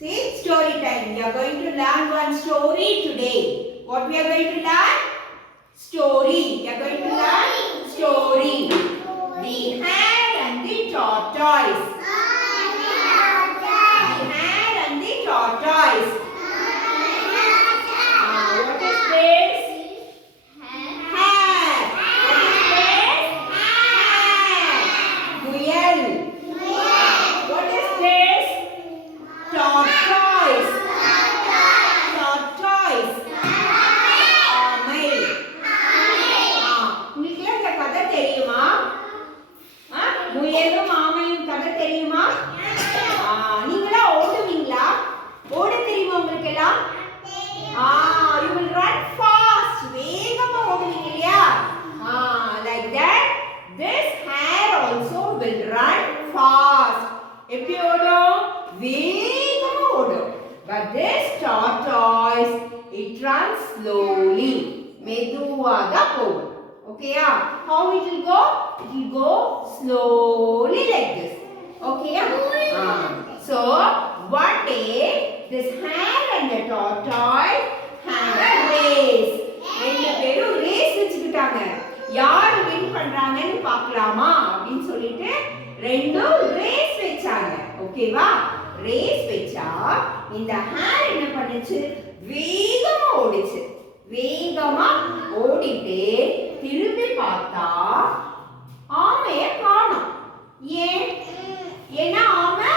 See, story time. We are going to learn one story today. What we are going to learn? Story. We are going to learn story. The hare and the tortoise. The hare and the tortoise. What is this? Hare. What is this? Hare. Muyal. What is this? Tortoise. Tortoise. ஆமை. உங்களுக்கு இந்த கதை தெரியுமா? முயலும் ஆமையும் கதை தெரியுமா? நீங்களா ஓடுவீங்களா? ஓட தெரியுமா உங்களுக்கு எல்லாம்? You will run fast. வேகமா ஓடுவீங்க இல்லையா? Like that. This hare also will run fast. எப்படி ஓடும்? வேகமா ஓடும். But this tortoise, it runs slowly. மெதுவாக போகும். ஓகேயா? How it will go? It will go slowly like this. ஓகேயா? So one day this hare and the tortoise had a race. ரெண்டு பேரும் ரேஸ் வச்சுக்கிட்டாங்க. யார் வின் பண்றாங்கன்னு பார்க்கலாமா அப்படின்னு சொல்லிட்டு ரெண்டும் ரேஸ் வெச்சாங்க. ஓகேவா? ரேஸ் வெச்சா இந்த ஹேர் என்ன பண்ணுச்சு? வேகமா ஓடிச்சு. வேகமா ஓடிட்டு திரும்பி பார்த்தா ஆமைய காணோம். ஏன்? ஏன்னா ஆமை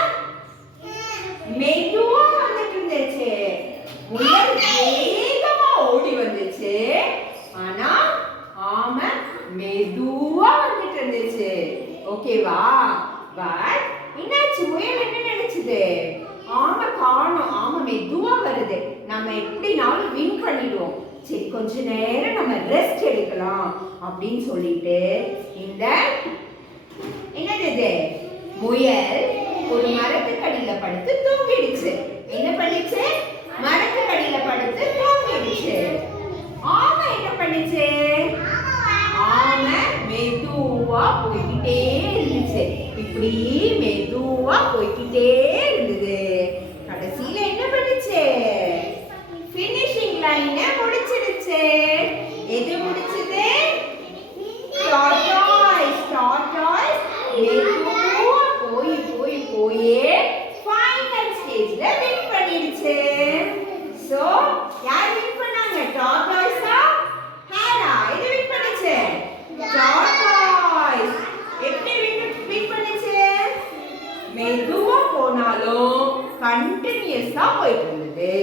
மெதுவா வந்துட்டு இருந்துச்சு. முயல் வேகமா ஓடி வந்துச்சு. ஆனா ஆமை மெதுவா வந்துட்டு இருந்துச்சு. ஓகேவா? பட் என்னாச்சு? முயல் என்ன நினைச்சது? ஆமை காணோம். ஆமை மெதுவா வருது. நம்ம எப்படினாலும் வின் பண்ணிடுவோம். சரி, கொஞ்ச நேரம் நம்ம ரெஸ்ட் எடுக்கலாம் அப்படின்னு சொல்லிட்டு இந்த என்னது முயல் ஒரு மரத்துக்கடியில படுத்து தூங்கிடுச்சு. என்ன பண்ணிச்சு? மரத்துக்கடியில படுத்து தூங்கிடுச்சு. ஆமை என்ன பண்ணிச்சு? ஆமை மெதுவா போய்கிட்டே இருந்துச்சு. இப்படி மெதுவா போய்கிட்டே இருந்தது. கடைசியில என்ன பண்ணுச்சு? ஃபினிஷிங் லைனை முடிச்சிடுச்சு. எது முடிச்சது? டார்டாய்ஸ். டார்டாய்ஸ் மெதுவா போய் போய் போய் ஃபைனல் ஸ்டேஜ்ல வின் பண்ணிடுச்சு. சோ யார் வின் பண்ணாங்க? டார்டாய்ஸா ஹேரா? எது வின் பண்ணுச்சு? டார்டாய்ஸ். எப்படி வின் பண்ணுச்சு? மெதுவா போனாலும் கண்டினியூஸா போயிட்டு இருந்தது.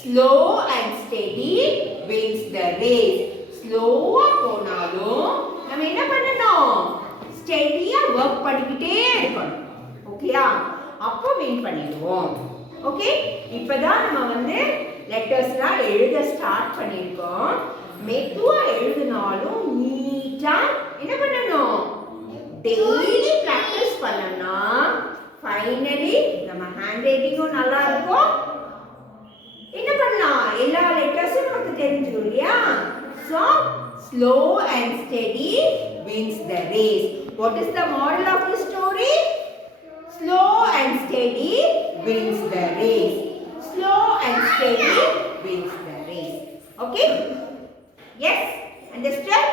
Slow and steady wins the race. ஸ்லோவா போனாலும் நம்ம என்ன பண்ணணும்? ஸ்டெடியா வர்க் பண்ணிக்கிட்டே இருக்கணும். ஓகேயா? அப்போ வின் பண்ணிடுவோம். ஓகே, இப்பதான் நம்ம வந்து லெட்டர்ஸ்லாம் எழுத ஸ்டார்ட் பண்ணியிருக்கோம். மெதுவா எழுதினாலும் நீட்டா என்ன பண்ணணும்? டெய்லி பிராக்டிஸ் பண்ணோம்னா ஃபைனலி நம்ம ஹேண்ட் ரைட்டிங்கும் நல்லா இருக்கும். என்ன பண்ணலாம்? எல்லா லெட்டர்ஸும் நமக்கு தெரிஞ்சிடும் இல்லையா? So slow and steady wins the race. What is the moral of the story? Slow and steady wins the race. Slow and steady wins the race. Okay? Yes? Understood?